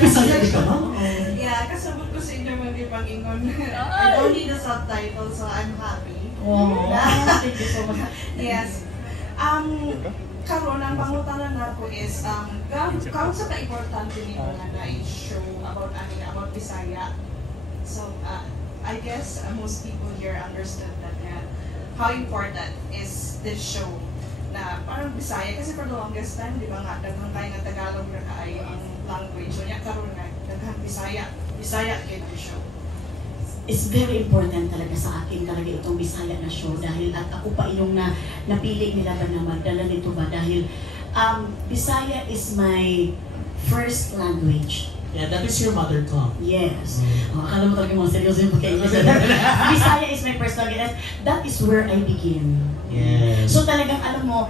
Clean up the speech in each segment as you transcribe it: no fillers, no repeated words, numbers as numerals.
Bisaya di ka, ma'am? Yeah, kasabot ko sa inyo mag-ipangingon. I don't need a subtitle, so I'm happy. Wow, thank you so much. Yes. Karon ang pangutanan nako is karon sa ka-importante nimo nga na-show about Bisaya. So I guess most people here understand that how important is this show na parang Bisaya kasi for the longest time di ba nga daghang kay nga Tagalog ra kaayo ang language so nya karon nga daghang Bisaya kay ang show. It's very important talaga sa akin talaga itong Bisaya na show dahil at ako pa yung napili nila ba na magdala nito ba dahil Bisaya is my first language. Yeah, that is your mother tongue. Yes. Akala mo talaga mga seryoso yung pagka-English. Bisaya is my first language. That is where I begin. Yes. So talagang alam mo,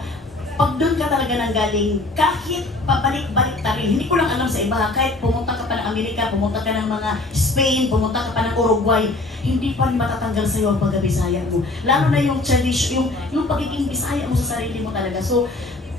pag doon ka talaga nang galing, kahit pabalik-balik ta rin, hindi ko lang alam sa iba, kahit pumunta ka pa ng Amerika, pumunta ka ng mga Spain, pumunta ka pa ng Uruguay, hindi pa rin matatanggal sa iyo ang pagka-Bisaya mo. Lalo na yung tradition, yung pagiging Bisaya mo sa sarili mo talaga. So,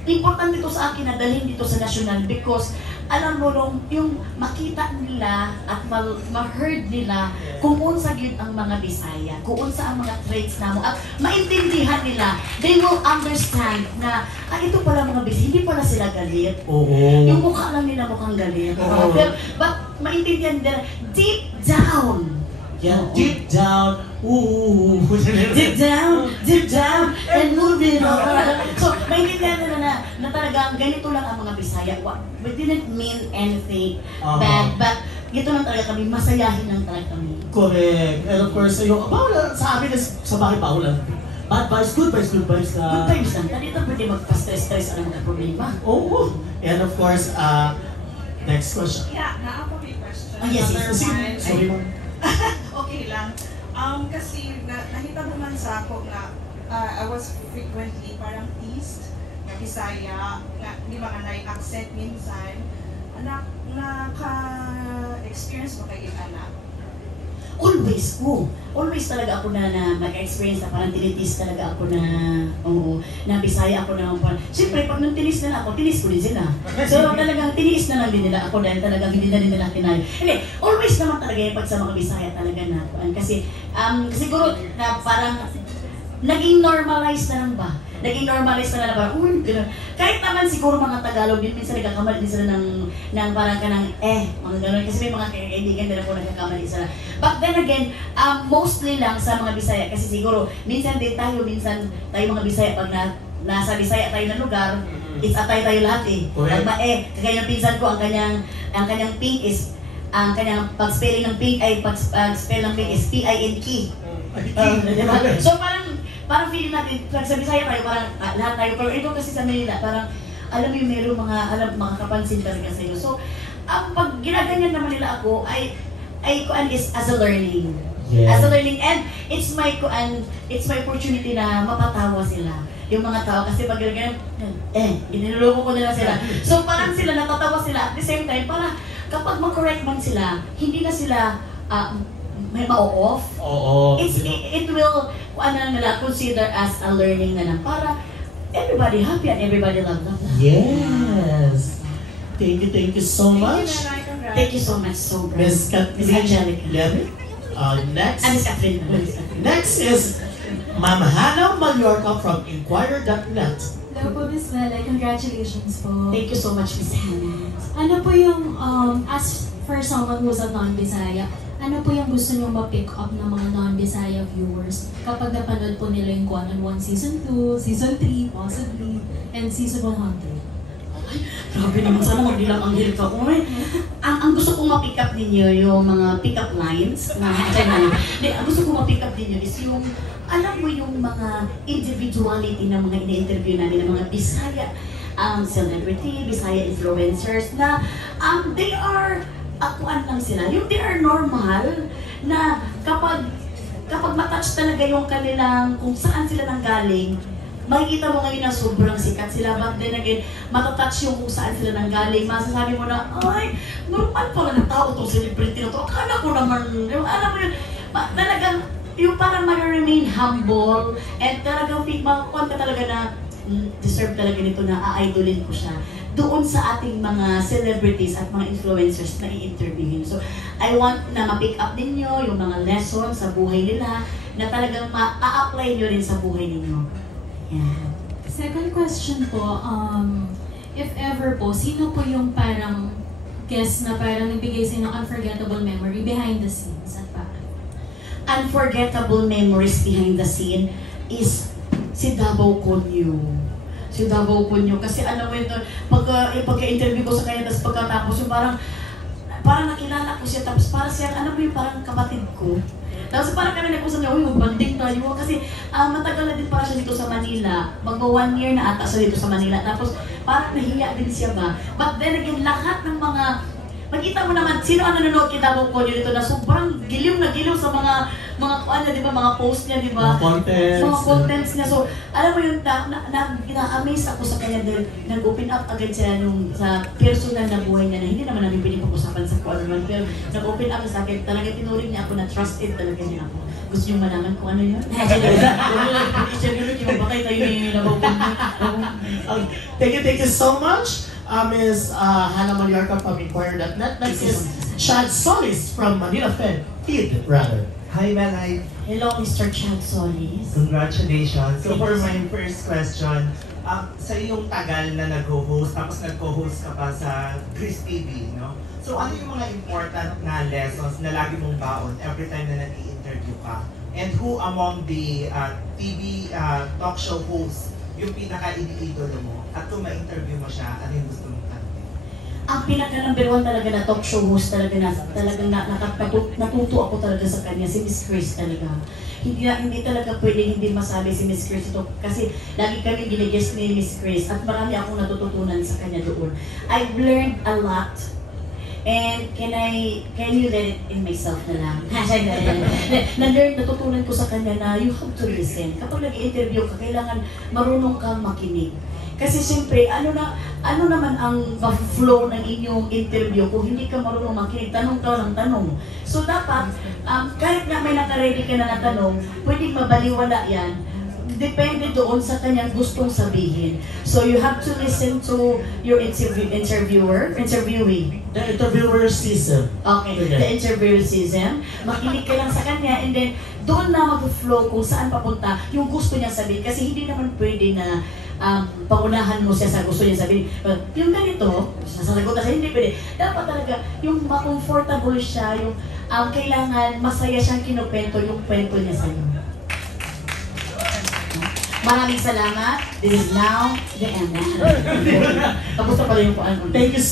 important dito sa akin na dalhin dito sa national because alam mo yung makita nila at ma-heard nila kung unsa gyud ang mga Bisaya, kung unsa ang mga traits namo at maintindihan nila. They will understand na ito pala mga Bisaya, hindi pala sila galit. Oo. Yung mukha lang nila mukhang galit. But maintindihan nila deep down. Yeah, deep down. Ooh. Deep down, and moving on. So, maintindihan nila na talagang ganito lang ang mga Bisaya. We didn't mean anything bad, but ito lang talaga kami, masayahin lang talaga kami. Correct. And of course, sa amin sa bakit pa lang. Bad vibes, good vibes, good vibes na. Good vibes lang. Dito pwede magpa-stress-stress ang mga problema. Oo. And of course, next question. Yeah, naa pa may question. Yes. Sorry, ma'am. Okay lang. Kasi nakita mo man sa ako na I was frequently parang teased na Bisaya, na di ba nga na-accent minsan. Naka-experience mo kayo anak? Always talaga ako na mag-experience na parang tinitis talaga ako na, na Bisaya ako na parang, siyempre pag nung tinis na ako, tinis ko din sila. So talagang tiniis na lang din nila ako dahil talagang hindi na din nila kinaya. Hindi, always naman talaga yung pag sa mga Bisaya talaga na, kasi siguro na parang, naging normalized na lang ba? Naging normalized na lang ba? Gano'n. Kahit naman siguro mga Tagalog din, minsan nagkakamali din sila ng parang ka ng mga gano'n. Kasi may mga kaibigan din ako nagkakamali sila. But then again, mostly lang sa mga Bisaya. Kasi siguro, minsan tayo mga Bisaya, pag nasa Bisaya tayo na lugar, it's atay tayo lahat eh. Kagaya ng pinsan ko, ang kanyang pink is, ang kanyang pag-spelling ng pink ay, pag-spell ng pink is P-I-N-K. Diba? So parang feeling natin, sa Bisaya tayo, parang lahat tayo, pero ito kasi sa Manila, parang alam mo yung meron makakapansin talaga sa iyo. So, pag ginaganyan naman nila ako, ay is as a learning. Yeah. As a learning, and it's my opportunity na mapatawa sila. Yung mga tao, kasi pag ginaganyan, iniluloko ko nila sila. So, parang sila natatawa sila, at the same time, parang kapag mag-correct man sila, hindi na sila, may ma-off. It will consider as a learning na lang para everybody happy and everybody love them. Yes. Thank you so much. Thank you so much, so Miss Angelica. Next. Miss Catherine. Next is Ma'am Hannah Mallorca from Inquirer.net. Hello po, Miss Mela. Congratulations po. Thank you so much, Miss Hannah. Ano po yung, as for someone who's a non-Bisaya, ano po yung gusto nyo ma-pick up ng mga non-Bisaya viewers kapag napanood po nila yung Kuan on 1 Season 2, Season 3, possibly, and Season 100? Ay, grabe naman. Sana magdilang ang hilig ako. Ang gusto kong ma-pick up ninyo, yung mga pick-up lines, ang gusto kong ma-pick up ninyo is yung, alam mo yung mga individuality ng mga ina-interview namin, ng mga Bisaya celebrity, Bisaya influencers, na they are akuan lang sila. Yung they are normal na kapag matouch talaga yung kanilang kung saan sila nanggaling, makikita mo ngayon na sobrang sikat sila. But then again, matatouch yung kung saan sila nanggaling, masasabi mo na, ay, normal pala na tao itong celebrity na ito. Akala ko naman, alam mo yun, talagang, yung parang mag-remain humble, and talagang makukuha ka talaga na, deserve talaga nito na a-idolin ko siya. doon sa ating mga celebrities at mga influencers na i-interviewin. So, I want na ma-pick up ninyo yung mga lessons sa buhay nila na talagang ma-a-apply nyo rin sa buhay ninyo. Yan. Second question po, if ever po, sino po yung parang guest na parang nagbigay sa inyo ng unforgettable memory behind the scenes at bakit? Unforgettable memories behind the scene is si Davao Conyo. Si Davao Conyo. Kasi ano mo ito, pagka-interview ko sa kanya, tapos pagkatapos yung parang nakilala ko siya, tapos parang siya, ano mo yung parang kapatid ko. Tapos parang kami nag-usap niya, uy, magbanding tayo. Kasi matagal na din para siya dito sa Manila. Mag-1 year na ata siya dito sa Manila. Tapos parang nahiya din siya ba. But then again, lahat ng mga, makita mo naman, sino ang nanonood kay Davao Conyo dito na sobrang giliw na giliw sa mga kuan niya, di ba, mga post niya, di ba? Mga contents niya. So, alam mo yun, na-amaze ako sa kanya dahil nag-open up agad siya nung sa personal na buhay niya na hindi naman namin pwedeng pag-usapan sa kuan naman. Pero nag-open up sa akin, talaga tinuring niya ako na trusted talaga niya ako. Gusto niyo malaman kung ano yun? Bakit tayo yung nabawin Thank you so much, Ms. Hannah Mallorca from Inquirer.net. Next is Chad Solis from Manila Feed, rather. Hi, Melay. Hello, Mr. Chad Solis. Congratulations. So for my first question, sa iyong tagal na nag-host, tapos nag-co-host ka pa sa Chris TV, no? So ano yung mga important na lessons na lagi mong baon every time na nag-i-interview ka? And who among the TV talk show hosts yung pinaka-iniidolo mo? At kung ma-interview mo siya, ano yung gusto mong tanong? Ang pinaka-number 1 talaga na talk show host talagang natuto ako talaga sa kanya, si Miss Chris talaga. Hindi talaga pwede hindi masabi si Miss Chris ito kasi lagi kami ginigest ni Miss Chris at marami akong natututunan sa kanya doon. I've learned a lot. And can you let it in myself na lang? Natutunan ko sa kanya na you have to listen. Kapag nag-interview ka, kailangan marunong kang makinig. Kasi siyempre, ano naman ang flow ng inyong interview kung hindi ka marunong makinig, tanong ka ng tanong. So dapat, kahit na may naka-ready ka na tanong, pwedeng mabaliwala yan. Depende doon sa kanyang gustong sabihin. So you have to listen to your interviewee. The interviewer season. Okay, the interviewer season. Makinig ka lang sa kanya and then doon na mag-flow kung saan papunta yung gusto niya sabihin. Kasi hindi naman pwede na paunahan mo siya sa gusto niya sabihin. Yung ganito, sasagot na siya, hindi pwede. Dapat talaga yung ma-comfortable siya, yung kailangan masaya siyang kinukwento yung kwento niya sa'yo. Maraming salamat. This is now the end. Tapos na pala yung ano. Thank you.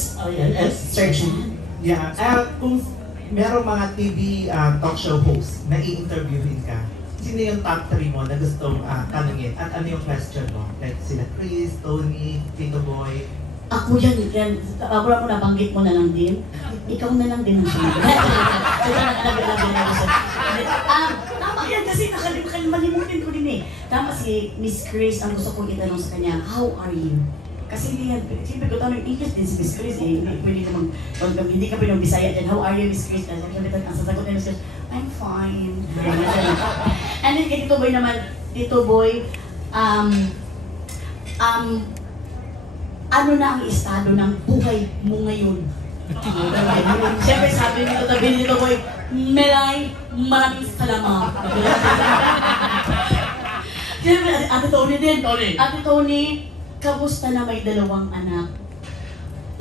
Sir Chan. Yeah, kung merong mga TV talk show host na i-interviewin ka, sino yung top 3 mo na gustong tanungin? At ano yung question mo? Like sila Chris, Tony, Tito Boy? Ako yan. Wala ko nabanggit mo na lang din. Ikaw na lang din ang sumunod. Tama yan kasi nakalimutin ko din eh. Tama si Miss Chris, ang gusto kong itanong sa kanya, how are you? Kasi hindi yan, siyempre ko tanong, English din si Miss Chris eh. Pwede namang, hindi ka pinong Bisaya dyan, how are you Miss Chris? Ang sasagot ni Miss Chris, I'm fine. And then kay Tito Boy naman, Tito Boy, ano na ang estado ng buhay mo ngayon? Siyempre sabi nito, tabi nito Boy, Melay, maraming salamat. Siyempre, Ate Tony din. Ate Tony, kamusta na may 2 anak?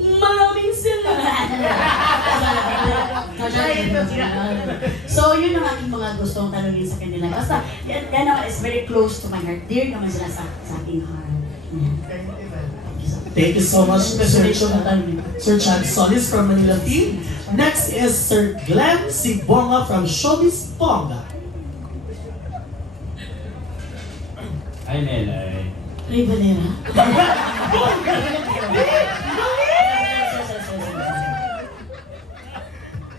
Maraming salamat. So, yun ang aking mga gustong tanongin sa kanila. Basta, yan naman is very close to my heart. Dear naman sila sa aking heart. Thank you so much, Sir Chad Solis from Manila Feed. Next is Sir Glenn Sibonga from Showbiz Bonga. Hi, Melay. Ray Valera.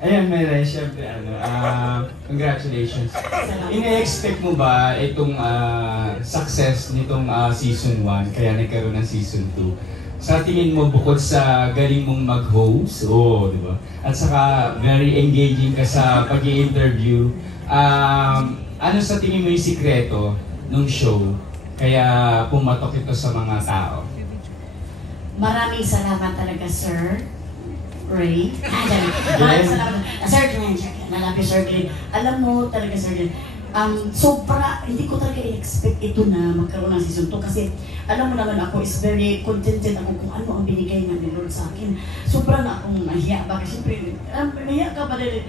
Ayan, Melay, syempre, congratulations. Ina-expect mo ba itong success nitong season 1, kaya nagkaroon ng season 2? Sa tingin mo, bukod sa galing mong mag-host, di ba? At saka very engaging ka sa pag-i-interview, ano sa tingin mo yung sikreto nung show, kaya pumatok ito sa mga tao? maraming salamat talaga, Sir Ray. Maraming salamat. Sir Glenn, nalapi Sir Glenn. Alam mo talaga, Sir Glenn, sobra, hindi ko talaga i-expect ito na magkaroon ng season 2 kasi alam mo naman ako is very contented ako kung ano ang binigay nga ni Lord sa akin. Sobra na akong nahiya. Bakit siyempre, nahiya ka ba rin?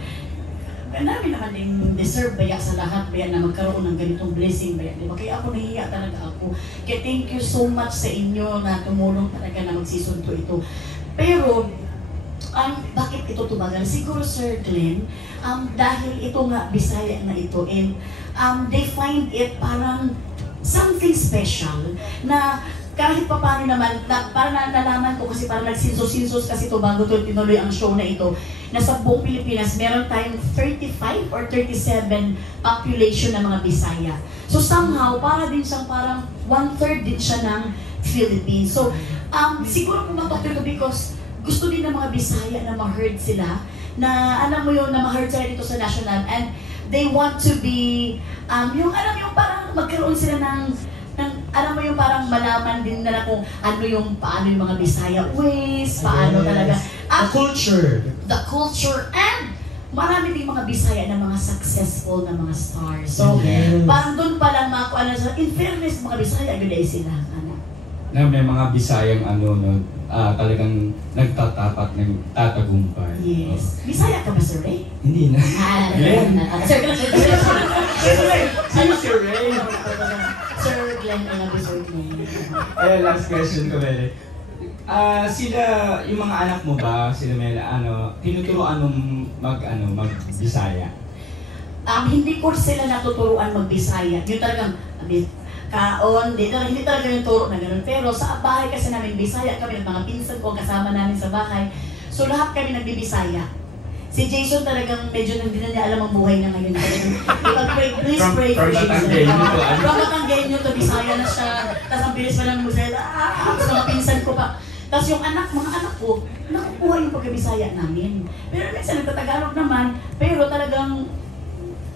Namin naman din deserve baya sa lahat baya na magkaroon ng ganitong blessing baya, di ba? Kaya ako nahiya talaga ako. Kaya thank you so much sa inyo na tumulong talaga na mag-season 2 ito. Pero, bakit ito tumagal? Siguro Sir Glenn, dahil ito nga Bisaya na ito and they find it parang something special na kahit pa paano naman, parang nalaman ko kasi parang nagsinsos-sinsos kasi ito bago ito tinuloy ang show na ito, na sa buong Pilipinas meron tayong 35 or 37 population ng mga Bisaya. So somehow, para din siyang parang 1/3 din siya ng Philippines. So siguro pumatok dito because gusto din ng mga Bisaya na ma-heard sila, na alam mo yun, na ma-heard sila dito sa national and they want to be, yung alam yung parang magkaroon sila ng alam mo yung parang malaman din nila kung ano yung, paano yung mga Bisaya ways, paano talaga. The culture, and marami din mga Bisaya na mga successful na mga stars. So, parang doon pa lang in fairness, mga Bisaya, good sila. Na may mga Bisayang talagang nagtatapat, nagtatagumpay. Yes. Bisaya ka ba, Sir Ray? Hindi na. Glenn. Sir Glenn. Sir Ray. Sir Glenn, I love you, Sir Glenn. Last question ko, Mel. Sila, yung mga anak mo ba, sila Mel, tinuturoan mong mag-Bisaya? Hindi ko sila natuturuan mag-Bisaya. Yung talagang, kaon, hindi talaga yung turo na gano'n. Pero sa bahay kasi namin, Bisaya kami, mga pinsan ko, kasama namin sa bahay. So lahat kami nagbibisaya. Si Jason talagang medyo hindi na niya alam ang buhay na ngayon. Please pray for Jason. From Batanggenyo to Bisaya na siya. Tapos ang bilis pa lang Bisaya. Tapos mga pinsan ko pa. Tapos yung mga anak ko, nakukuha yung pagka-Bisaya namin. Pero minsan nagtatagalog naman, pero talagang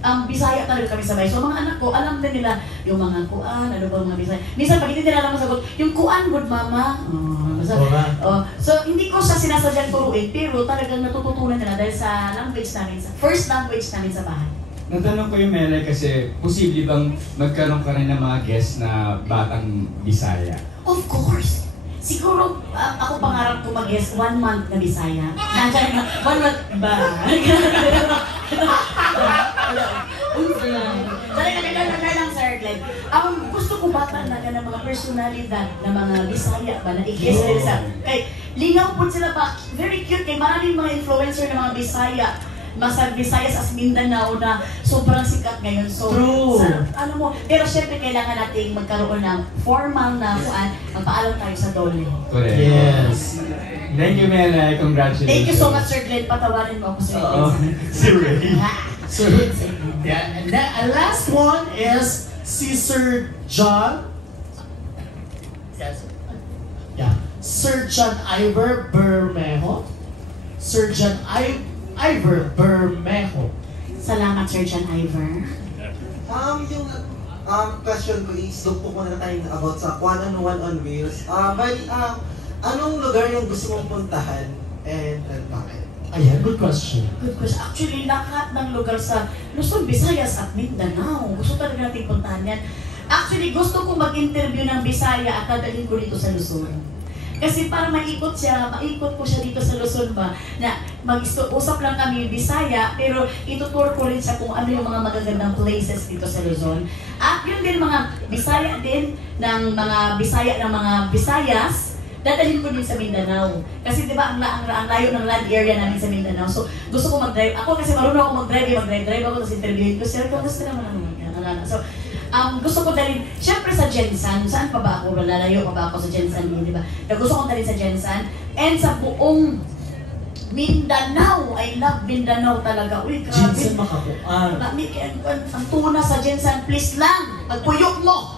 Bisaya talaga kami sabay. So mga anak ko, alam din nila yung mga kuan, ano ba mga Bisaya. Minsan pag hindi nila alam masagot, yung kuan, good mama. So hindi ko siya sinasadyang turuin, pero talagang natututunan nila dahil sa language namin, sa first language namin sa bahay. Natanong ko yung Melay kasi posible bang magkaroon ka rin ng mga guests na batang Bisaya? Of course! Siguro, ako pangarap ko mag-guest 1 month na Bisaya. 1 month ba? Dali lang, Sir Glenn. Gusto ko bata na ng mga personalidad na mga Bisaya ba na i-guest nila sa... Kay, lingaw po sila ba? Very cute. Kay maraming mga influencer na mga Bisaya. Masag Visayas as Mindanao na sobrang sikat ngayon. So, ano mo, pero syempre kailangan nating magkaroon ng formal na magpaalam tayo sa Dole. Correct. Yes. Thank you, Melay. Congratulations. Thank you so much, Sir Glenn. Patawarin mo ako, Sir Glenn. Sir Ray. Yeah, and then last one is si Sir John. Yeah, Sir John Ivor Bermejo. Sir John Ivor Bermejo. Salamat, Sir John Ivor. Yung question ko is, dugpo ko na tayo about sa One on One on Wheels. Anong lugar yung gusto mong puntahan and bakit? Ayan, good question. Good question. Actually, lahat ng lugar sa Luzon, Visayas at Mindanao. Gusto talaga natin puntahan yan. Actually, gusto ko mag-interview ng Bisaya at dadalhin ko dito sa Luzon. Kasi para maikot ko siya dito sa Luzon ba, na mag-usap lang kami Bisaya, pero itutur ko rin siya kung ano yung mga magagandang places dito sa Luzon. At yun din mga Bisaya din, ng mga Bisaya ng mga Visayas, dadalhin ko din sa Mindanao. Kasi di ba ang layo ng land area namin sa Mindanao. So gusto ko mag-drive. Ako kasi marunong ako mag-drive ako, tapos interviewin ko siya. Kung gusto naman ako mag-drive. So, gusto ko dalhin, syempre sa Jensan, saan pa ba ako? Lalayo pa ba ako sa Jensan, di ba? Kaya gusto kong dalhin sa Jensan. And sa buong Mindanao, I love Mindanao talaga. Uy, grabe. Jensan makapuan. Ang tuna sa Jensan, please lang, pagpuyok mo.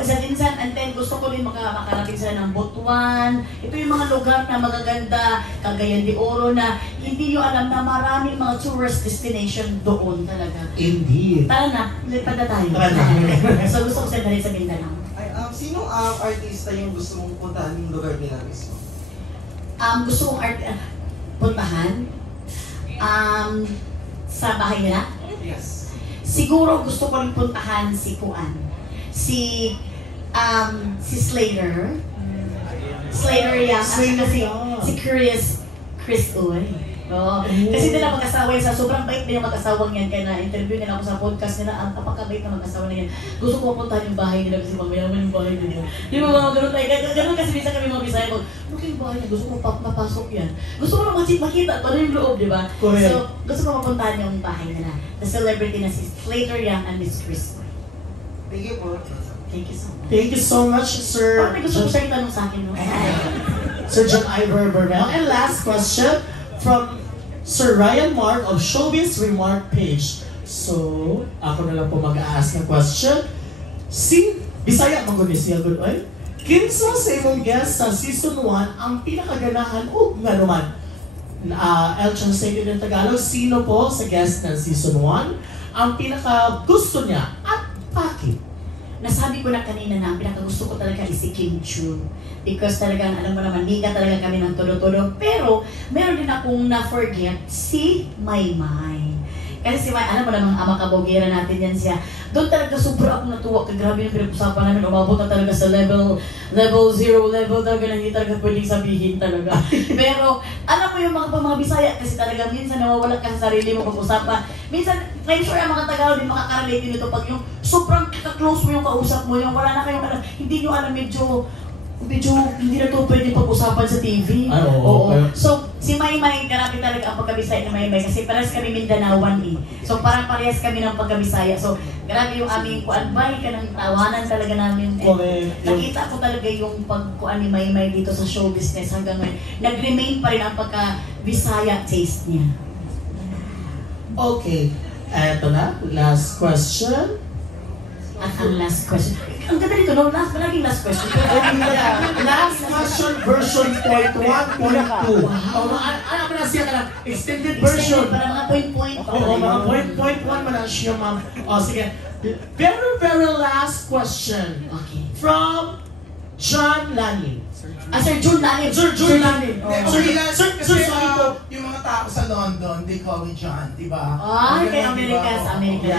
Sa Jensan, and then gusto ko rin makarating sila ng Butuan. Ito yung mga lugar na magaganda, Cagayan de Oro, na hindi nyo alam na maraming mga tourist destination doon talaga. Indeed. Tara na, lipad na tayo. Tara na. So gusto ko sila sa Mindanao. Sinong artista yung gusto mong puntahan yung lugar nila mismo? Gusto kong puntahan sa bahay nila. Yes. Siguro gusto ko rin puntahan si si Slater. Slater yan. Slater, Kasi yeah. si Chris Uy. Oo. Kasi nila mag-asawa yan. Sobrang bait din yung mag-asawang yan. Kaya na-interview nila ako sa podcast nila. Ang kapakabait na mag-asawa na yan. Gusto ko puntahan yung bahay nila kasi mamaya naman yung bahay nila. Di ba mga ganun tayo? Ganun kasi minsan kami mga Bisaya ko. Ano yung bahay niya? Gusto ko mapasok yan. Gusto ko lang makita. Ano yung loob, di ba? Correct. So, gusto ko mapuntahan yung bahay nila. The celebrity na si Slater Young and Miss Chris Uy. Thank you po. Thank you so much. Thank you so much, Sir. Parang may gusto ko siya itanong sa akin, no? Sir John Ivor Bermel. And last question from Sir Ryan Mark of Showbiz Remark page. So, ako na lang po mag-a-ask ng question. Si Bisaya Manggunis siya, good oy? Kinsa sa imong guest sa season 1 ang pinakaganahan o nga naman? El translated in Tagalog, sino po sa guest ng season 1 ang pinaka gusto niya at bakit? Nasabi ko na kanina na ang pinakagusto ko talaga is si Kim Chu. Because talagang, alam mo naman, nika talaga kami ng todo-todo. Pero, meron din akong na-forget si Maymay. Kasi si May, alam mo naman, ama kabogera natin yan siya. Doon talaga super ako natuwa. Grabe yung pinag-usapan namin. Umabot na talaga sa level 0 talaga na hindi talaga pwedeng sabihin talaga. Pero, alam mo yung mga Bisaya, kasi talaga minsan nawawala ka sa sarili mo pag-usapan. Minsan, I'm sure ang mga Tagalog din makakarelate nito pag yung sobrang close mo yung kausap mo, yung wala na kayong alam, hindi nyo alam, medyo hindi na ito pwede pag-usapan sa TV. Ay, oo. So, si Maymay, grabe talaga ang pagkabisaya ni Maymay kasi parehas kami Mindanaoan eh. So, parang parehas kami ng pagkabisaya. So, grabe yung aming kuanbay ka ng tawanan talaga namin. Correct. Nakita ko talaga yung pagkuan ni Maymay dito sa show business hanggang ngayon. Nag-remain pa rin ang pagka-Bisaya taste niya. Okay. Eto na, last question. At ang last question. Ang ganda nito, no? Palaging last question. Last question version point 1.2. Ano mo na siya ka lang? Extended version. Para mga point-point. Oo, mga point 1 man ang siya, ma'am. O, sige. Very last question. Okay. From John Lani. Sir Jun Lani. Sir Jun Lani. Okay lang, Sir, kasi sorry po. yung mga tao sa London, they call me John, di ba? Kay Amerika, sa Amerika.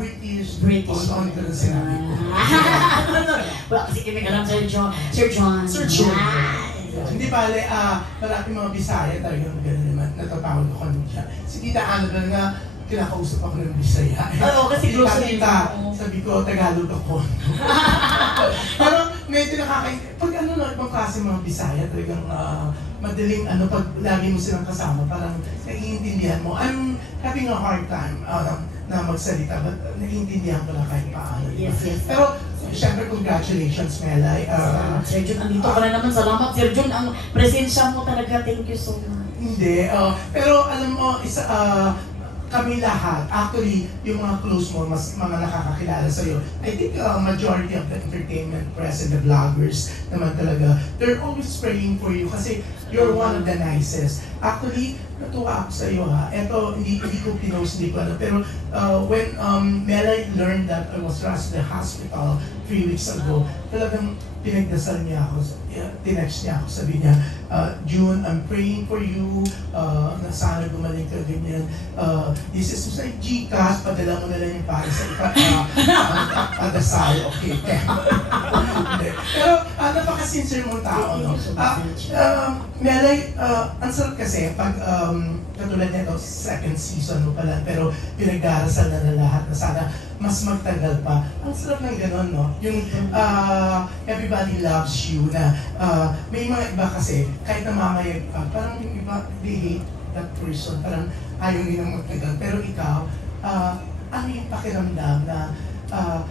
Hindi, British. On ko na sinabi ko. Wala kasi kami alam, Sir John. Sir John. Sir John. Hindi pala, maraming mga Bisaya talagang gano'n naman, natatawag ako nun siya. Si Tita Annabel nga, kinakausap ako ng Bisaya. Oo, kasi close na Tita, sabi ko, Tagalog ako. Pero medyo pag ano no, ibang klase mga Bisaya, talagang madaling pag lagi mo silang kasama, parang naiintindihan mo. I'm having a hard time na magsalita, but naiintindihan ko na kahit paano. Yes. Pero, syempre, congratulations, Melay. Sir Jun, andito ka na naman. Salamat, Sir Jun. Ang presensya mo talaga. Thank you so much. Hindi, pero alam mo, kami lahat, actually, yung mga close mo, mga nakakakilala sa'yo, I think majority of the entertainment press and the vloggers naman talaga, they're always praying for you kasi you're one of the nicest. Actually, natuwa ako sa'yo ha. Ito, hindi ko pinost, hindi ko alam. Pero when Melay learned that I was rushed to the hospital 3 weeks ago, talagang pinagdasal niya ako, tinext niya ako, sabi niya, June, I'm praying for you, na sana gumaling ka ganyan. This is sa Gcash, padala mo na lang yung para sa padasal, okay? Pero napaka-sincere mong tao, no? Melay, ang sarap kasi, pag katulad nito, second season mo pa lang, pero pinagdarasal na lahat na sana mas magtagal pa. Ang sarap ng gano'n, no? Yung everybody loves you na may mga iba kasi, kahit na mamayag pa, parang yung iba, they hate that person, parang ayaw nilang magtagal. Pero ikaw, ano yung pakiramdam na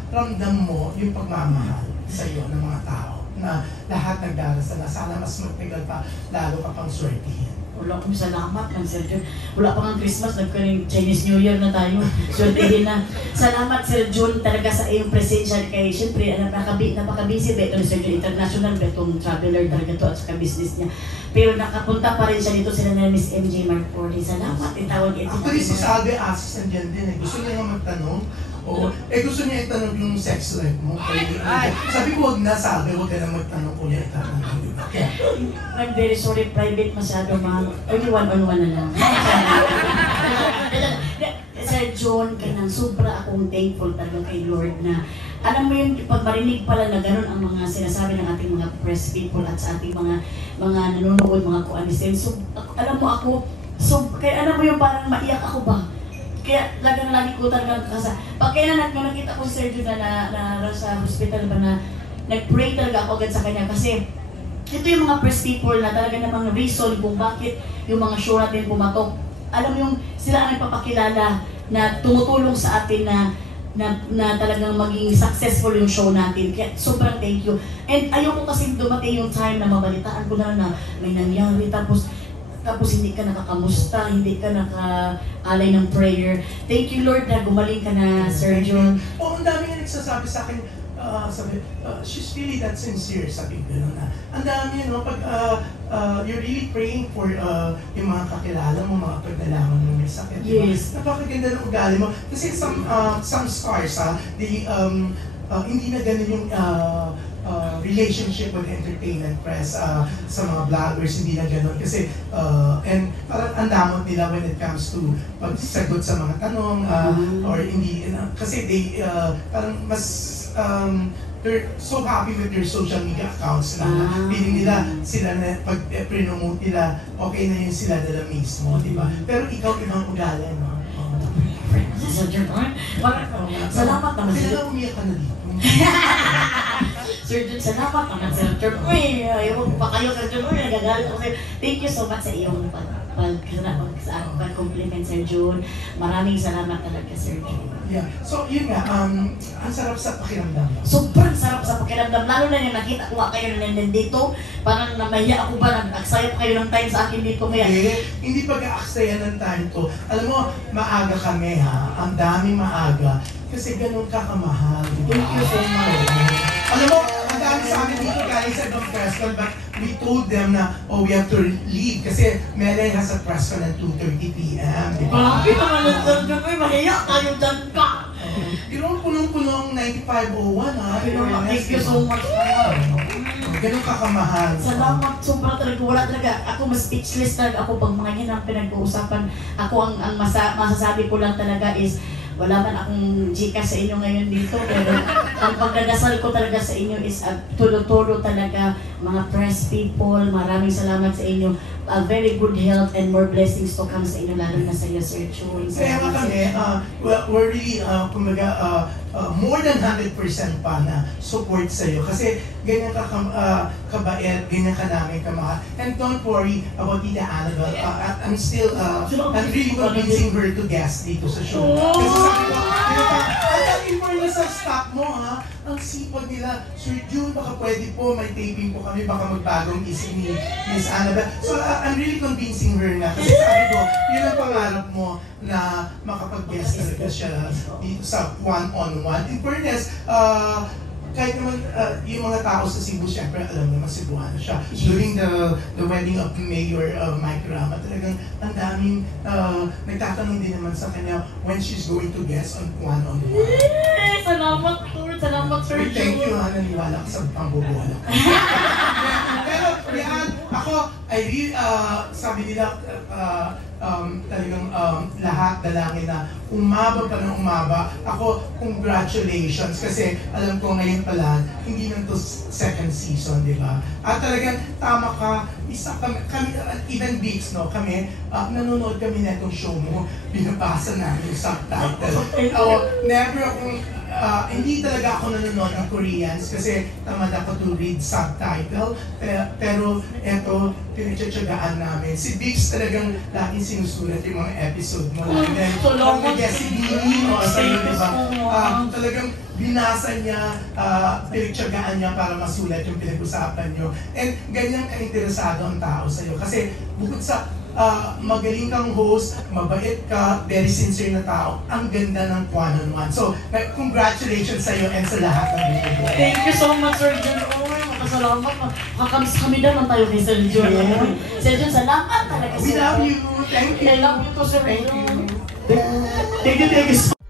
ramdam mo yung pagmamahal sa iyo ng mga tao na lahat nagdarasal na sana mas magtagal pa, lalo ka pang swertihin. Wala akong salamat ng Sir Jun. Wala pa nga Christmas, nagkaling Chinese New Year na tayo. Swertihin na. Salamat Sir Jun talaga sa iyong presensya kay siyempre napaka-busy ba ito ni Sir Jun, international ba itong traveler talaga ito at saka business niya. Pero nakapunta pa rin siya dito sila na Miss MJ Mark Forty. Salamat, itawag ito. Actually, si Salve Asis nandiyan din eh. Gusto niya nga magtanong. Oo. Gusto niya itanong yung sex life mo. Sabi ko, huwag na, sabi, huwag ka na magtanong kung niya itanong. Kaya, I'm very sorry, private masyado, ma'am. Only one-on-one na lang. Sir John, kanang sobra akong thankful talaga kay Lord na alam mo yung pag marinig pala na gano'n ang mga sinasabi ng ating mga press people at sa ating mga nanonood, mga kuanisten. So, alam mo ako, kaya alam mo yung parang maiyak ako ba? Kaya lagi ko talaga kasi pag kailan nakita ko si Sir John na sa hospital ba na nag-pray talaga ako agad sa kanya kasi ito yung mga press people na talaga namang reason kung bakit yung mga show natin pumatok. Alam mo yung sila ang nagpapakilala na tumutulong sa atin na talagang maging successful yung show natin. Kaya sobrang thank you. And ayoko kasi dumating yung time na mabalitaan ko na may nangyari tapos hindi ka nakakamusta, hindi ka nakaalay ng prayer. Thank you Lord na gumaling ka na, Sir John. ang dami nga nagsasabi sa akin, she's really that sincere, sabi ko na. Ang dami, no, pag you're really praying for yung mga kakilala mo, mga pagdalaman mo may sakit. Yes. Napakaganda ng ugali mo. Kasi some stars, they, hindi na ganun yung relationship with entertainment press sa mga vloggers, hindi na ganun. Kasi, and parang ang damot nila when it comes to pagsagot sa mga tanong, or hindi, kasi they, parang mas, they're so happy with their social media accounts na feeling nila sila na pag promote nila, okay na yun sila nila mismo, di ba? Pero ikaw, ibang ugali, no? Sir John, salamat naman. Kailangan umiyak ka na dito. Sir John, salamat naman, Sir John. Uy, ayaw pa kayo, Sir John. Uy, nagagalit ako sa'yo. Thank you so much sa iyong pag-compliment, Sir John. Maraming salamat talaga, Sir John. Yeah. So, yun nga, ang sarap sa pakiramdam. Sobrang sarap sa pakiramdam. Lalo na yung nakita ko kayo na nandito. Parang namahiya ako ba, nag-aksaya pa kayo ng time sa akin dito. Kaya, hindi pag-aaksaya ng time to. Alam mo, maaga kami ha. Ang daming maaga. Kasi ganun ka kamahal. thank you so much. Alam mo, ang dami sa amin dito galing sa ibang press con, but we told them na, oh, we have to leave. Kasi Melay has a press con at 2:30 p.m. Diba? Bakit naman ang Sir John? Uy, mahiya kayo dyan ka. Yung punong-puno ang 9501 ha. Thank you so much. Ganun ka kamahal. Salamat, sobrang talaga, wala talaga. Ako mas speechless talaga ako pag mga yan ang pinag-uusapan. Ako ang masasabi ko lang talaga is, wala man akong chika sa inyo ngayon dito, pero ang pagdadasal ko talaga sa inyo is tulo-tulo talaga, mga press people, maraming salamat sa inyo. Very good health and more blessings to come sa inyo, lalo na sa iyo, Sir John. Kaya nga kami, we're really, kumbaga, more than 100% pa na support sa iyo. Kasi ganyan ka kabait, ganyan ka namin kamahal. And don't worry about Tita Annabelle. I'm really convincing her to guest dito sa show. Kasi sabi ko, ang dami mo na sa staff mo, ha? Ang sipag nila, Sir June, baka pwede po, may taping po kami, baka magbagong isip ni Miss Annabelle. So, I'm really convincing her na. Kasi sabi ko, yun ang pangarap mo na makapag-guest talaga siya dito sa one-on-one. In fairness, kahit naman yung mga tao sa Cebu, syempre alam naman Cebuano siya. During the wedding of Mayor Mike Rama, talagang ang daming nagtatanong din naman sa kanya when she's going to guest on one-on-one. Salamat, Lord. Salamat, Sir John. Thank you, naniwala ka sa pambubuhala. Pero, yan, ako, sabi nila, talagang lahat dalangin na umaba pa ng umaba. Ako, congratulations kasi alam ko ngayon pala, hindi lang to second season, di ba? At talagang tama ka, isa kami even Beats, no? Kami, nanonood kami na itong show mo, binabasa namin yung subtitle. Never akong hindi talaga ako nanonood ng Koreans kasi tamad ako to read subtitle. Pero eto, pinagtsatsagaan namin. Si Biggs talagang laging sinusulat yung mga episode mo. Laging si Bini, no? Sa'yo, diba? Talagang binasa niya, pinagtsagaan niya para masulat yung pinag-usapan niyo. And ganyan ka-interesado ang tao sa'yo. Kasi bukod sa magaling kang host, mabait ka, very sincere na tao, ang ganda ng one-on-one. So, congratulations sa iyo and sa lahat ng video. Thank you so much, Sir John. Makasalamat. Makakamis kami naman tayo kay Sir John. Sir John, salamat talaga. We love you. Thank you. I love you to, Sir John. Thank you.